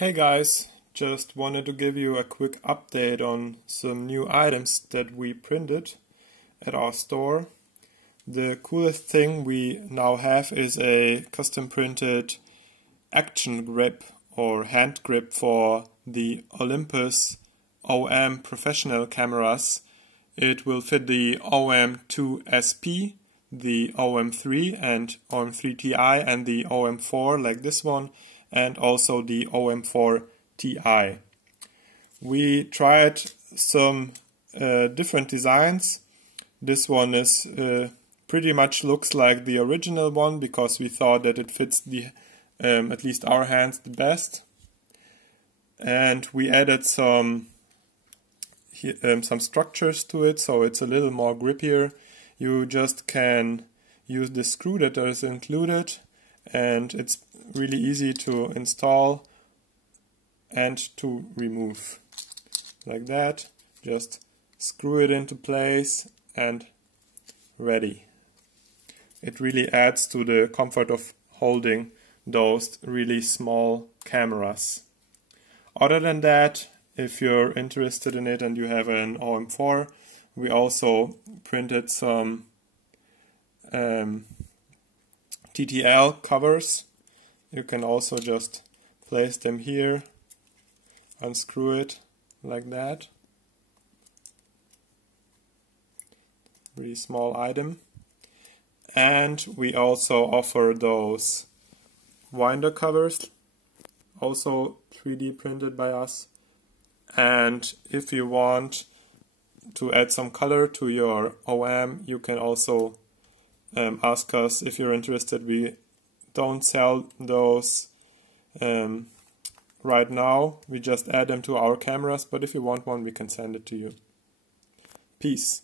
Hey guys, just wanted to give you a quick update on some new items that we printed at our store. The coolest thing we now have is a custom printed action grip or hand grip for the Olympus OM professional cameras. It will fit the OM-2SP, the OM-3 and OM-3 Ti and the OM-4 like this one, and also the OM-4 Ti. We tried some different designs. This one is pretty much looks like the original one because we thought that it fits the at least our hands the best. And we added some structures to it, so it's a little more grippier. You just can use the screw that is included, and it's really easy to install and to remove. Like that, just screw it into place and ready. It really adds to the comfort of holding those really small cameras. Other than that, if you're interested in it and you have an OM-4, we also printed some Ttl covers. You can also just place them here, unscrew it like that. Really small item. And we also offer those winder covers, also 3D printed by us. And if you want to add some color to your OM, you can also ask us if you're interested. We don't sell those right now, we just add them to our cameras, but if you want one we can send it to you. Peace.